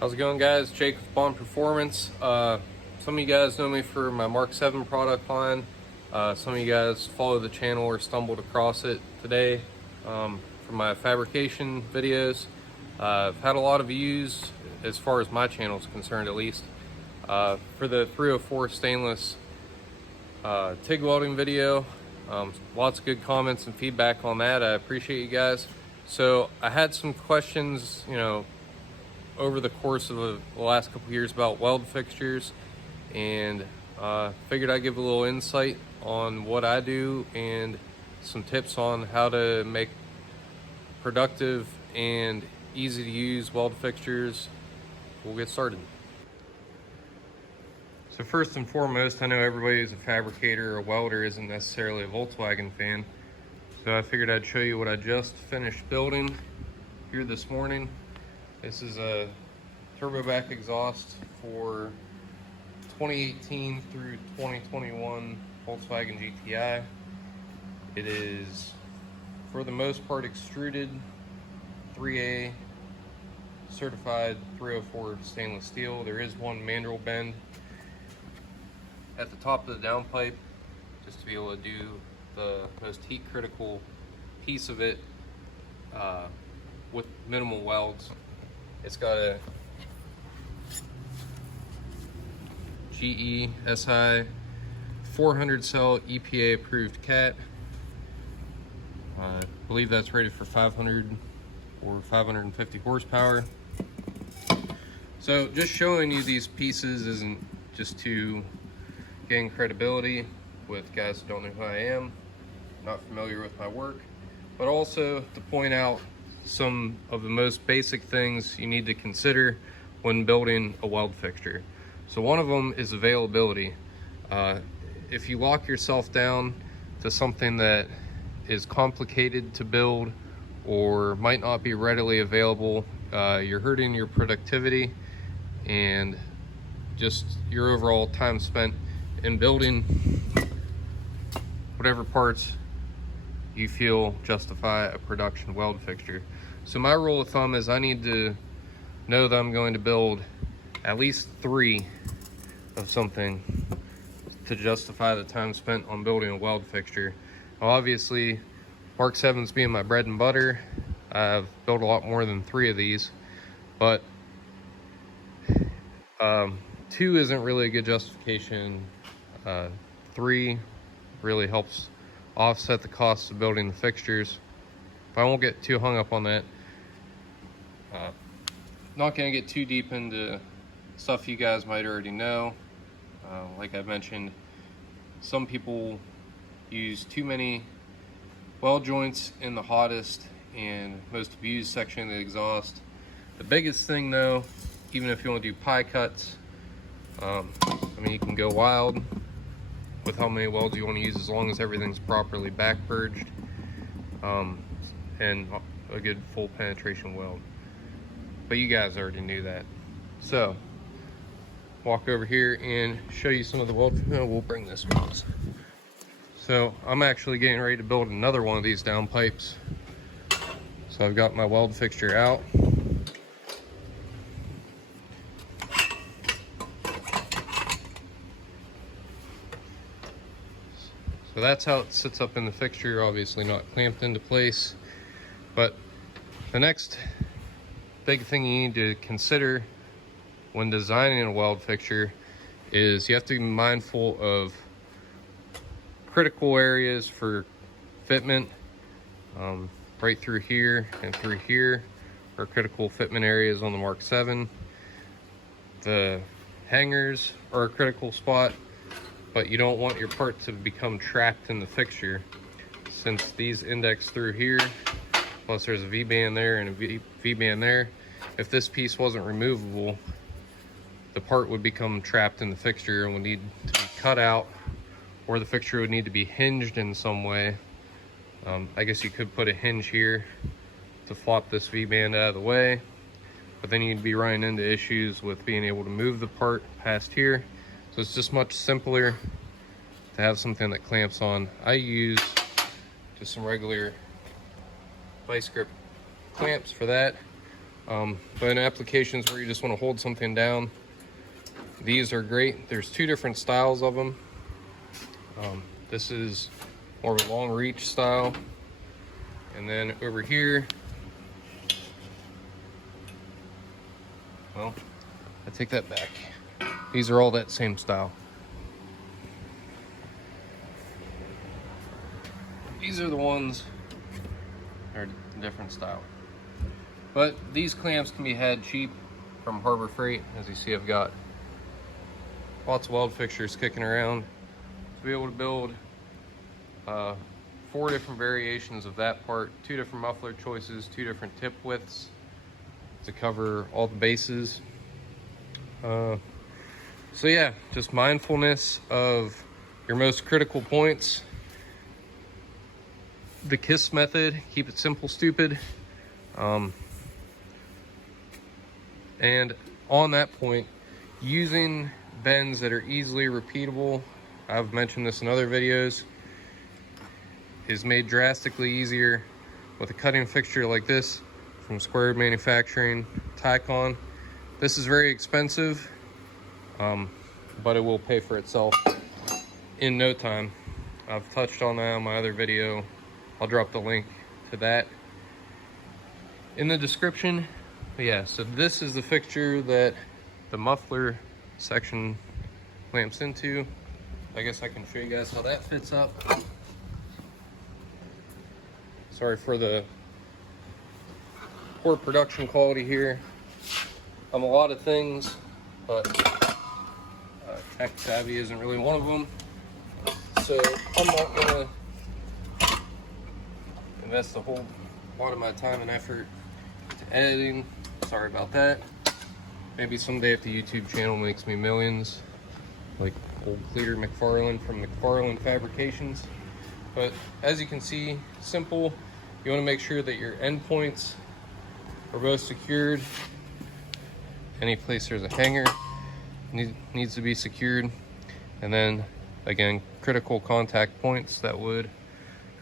How's it going, guys? Jake with Bond Performance. Some of you guys know me for my Mark 7 product line. Some of you guys follow the channel or stumbled across it today for my fabrication videos. I've had a lot of views as far as my channel is concerned, at least. For the 304 stainless TIG welding video, lots of good comments and feedback on that. I appreciate you guys. So I had some questions, over the course of the last couple years about weld fixtures, and figured I'd give a little insight on what I do and some tips on how to make productive and easy to use weld fixtures. We'll get started. So first and foremost, I know everybody who's a fabricator or a welder isn't necessarily a Volkswagen fan, so I figured I'd show you what I just finished building here this morning. This is a turbo back exhaust for 2018 through 2021 Volkswagen GTI. It is, for the most part, extruded 3A certified 304 stainless steel. There is one mandrel bend at the top of the downpipe just to be able to do the most heat critical piece of it with minimal welds. It's got a GE SI 400 cell EPA approved cat. I believe that's rated for 500 or 550 horsepower. So just showing you these pieces isn't just to gain credibility with guys who don't know who I am, not familiar with my work, but also to point out some of the most basic things you need to consider when building a weld fixture. So one of them is availability. If you lock yourself down to something that is complicated to build or might not be readily available, you're hurting your productivity and just your overall time spent in building whatever parts you feel justify a production weld fixture. So my rule of thumb is I need to know that I'm going to build at least 3 of something to justify the time spent on building a weld fixture. Now, obviously, Mark 7's being my bread and butter. I've built a lot more than 3 of these, but 2 isn't really a good justification. 3 really helps offset the cost of building the fixtures. But I won't get too hung up on that. Not going to get too deep into stuff you guys might already know. Like I mentioned, some people use too many weld joints in the hottest and most abused section of the exhaust. The biggest thing though, even if you want to do pie cuts, I mean, you can go wild with how many welds you want to use as long as everything's properly back purged and a good full penetration weld. But you guys already knew that. So walk over here and show you some of the weld. We'll bring this with us. So I'm actually getting ready to build another one of these down pipes. So I've got my weld fixture out. So that's how it sits up in the fixture, obviously not clamped into place. But the next big thing you need to consider when designing a weld fixture is you have to be mindful of critical areas for fitment. Right through here and through here are critical fitment areas on the Mark 7. The hangers are a critical spot, but you don't want your part to become trapped in the fixture, since these index through here, plus there's a V-band there and a V-band there. If this piece wasn't removable, the part would become trapped in the fixture and would need to be cut out, or the fixture would need to be hinged in some way. I guess you could put a hinge here to flop this V-band out of the way, but then you'd be running into issues with being able to move the part past here. So it's just much simpler to have something that clamps on. I use just some regular vice grip clamps for that. But in applications where you just want to hold something down, these are great. There's two different styles of them. This is more of a long reach style, and then over here, well, I take that back. These are all that same style. These are the ones that are a different style. But these clamps can be had cheap from Harbor Freight. As you see, I've got lots of weld fixtures kicking around to be able to build 4 different variations of that part, 2 different muffler choices, 2 different tip widths to cover all the bases. So yeah, just mindfulness of your most critical points. The KISS method, keep it simple, stupid. And on that point, using bends that are easily repeatable, I've mentioned this in other videos, is made drastically easier with a cutting fixture like this from Square Manufacturing, Tycon. This is very expensive, but it will pay for itself in no time. I've touched on that in my other video. I'll drop the link to that in the description. But yeah, so this is the fixture that the muffler section clamps into. I guess I can show you guys how that fits up. Sorry for the poor production quality here. I'm a lot of things, but tech savvy isn't really one of them. So I'm not gonna invest a whole lot of my time and effort to editing. Sorry about that. Maybe someday if the YouTube channel makes me millions, like old Cleater McFarlane from McFarlane Fabrications. But as you can see, simple. You want to make sure that your endpoints are both secured. Any place there's a hanger needs to be secured. And then again, critical contact points that would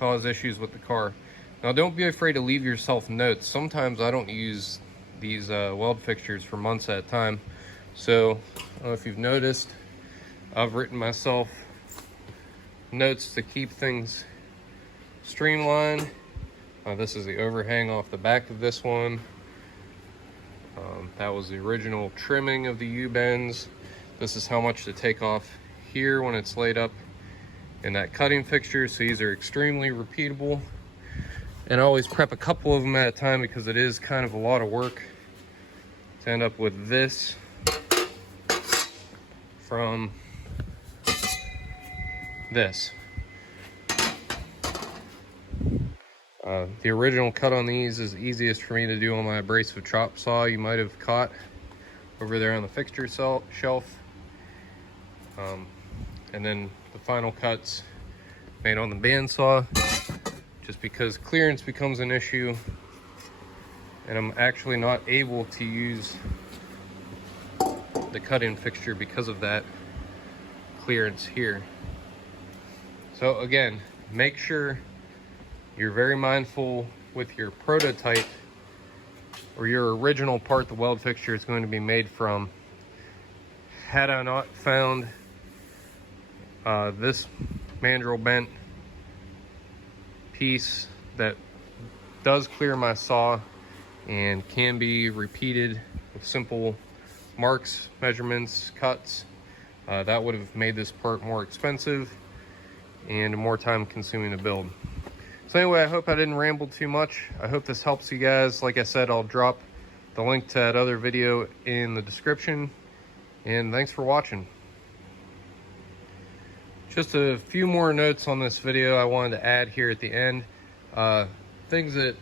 cause issues with the car. Now don't be afraid to leave yourself notes. Sometimes I don't use these weld fixtures for months at a time. So I don't know if you've noticed, I've written myself notes to keep things streamlined. This is the overhang off the back of this one. That was the original trimming of the U-bends. This is how much to take off here when it's laid up in that cutting fixture. So these are extremely repeatable. And I always prep a couple of them at a time because it is kind of a lot of work to end up with this from this. The original cut on these is easiest for me to do on my abrasive chop saw you might have caught over there on the fixture shelf. And then the final cuts made on the bandsaw, just because clearance becomes an issue and I'm actually not able to use the cut-in fixture because of that clearance here. So again, make sure you're very mindful with your prototype or your original part the weld fixture is going to be made from. Had I not found this mandrel bent piece that does clear my saw and can be repeated with simple marks, measurements, cuts, that would have made this part more expensive and more time consuming to build. So anyway, I hope I didn't ramble too much. I hope this helps you guys. Like I said, I'll drop the link to that other video in the description. And thanks for watching. Just a few more notes on this video I wanted to add here at the end. Things that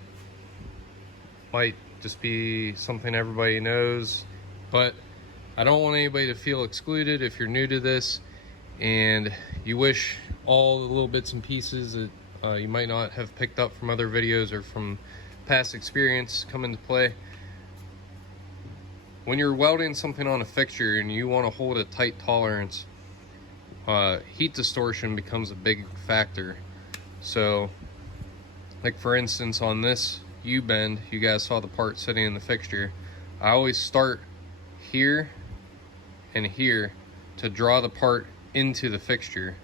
might just be something everybody knows, but I don't want anybody to feel excluded if you're new to this and you wish all the little bits and pieces that you might not have picked up from other videos or from past experience come into play. When you're welding something on a fixture and you want to hold a tight tolerance, heat distortion becomes a big factor. So like for instance on this U-bend, you guys saw the part sitting in the fixture. I always start here and here to draw the part into the fixture,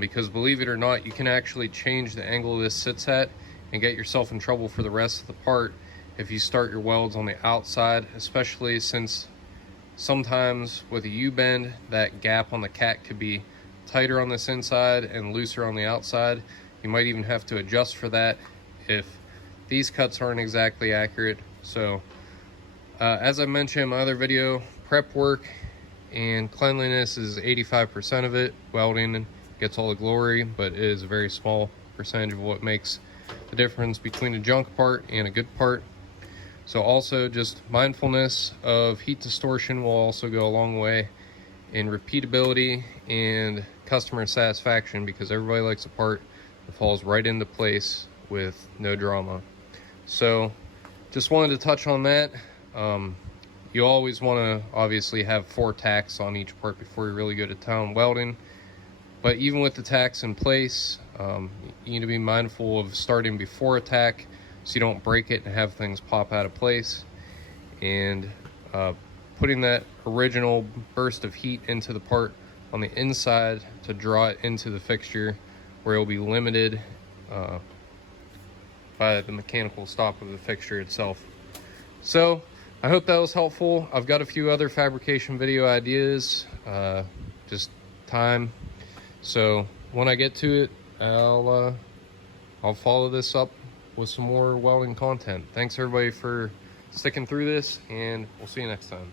because believe it or not, you can actually change the angle this sits at and get yourself in trouble for the rest of the part if you start your welds on the outside, especially since sometimes with a U-bend, that gap on the cat could be tighter on this inside and looser on the outside. You might even have to adjust for that if these cuts aren't exactly accurate. So as I mentioned in my other video, prep work and cleanliness is 85% of it. Welding gets all the glory, but it is a very small percentage of what makes the difference between a junk part and a good part. So also just mindfulness of heat distortion will also go a long way in repeatability and customer satisfaction, because everybody likes a part that falls right into place with no drama. So just wanted to touch on that. You always want to obviously have 4 tacks on each part before you really go to town welding, but even with the tacks in place, you need to be mindful of starting before a tack so you don't break it and have things pop out of place, and putting that original burst of heat into the part on the inside to draw it into the fixture, where it will be limited by the mechanical stop of the fixture itself. So I hope that was helpful. I've got a few other fabrication video ideas, just time. So when I get to it, I'll follow this up with some more welding content. Thanks everybody for sticking through this, and we'll see you next time.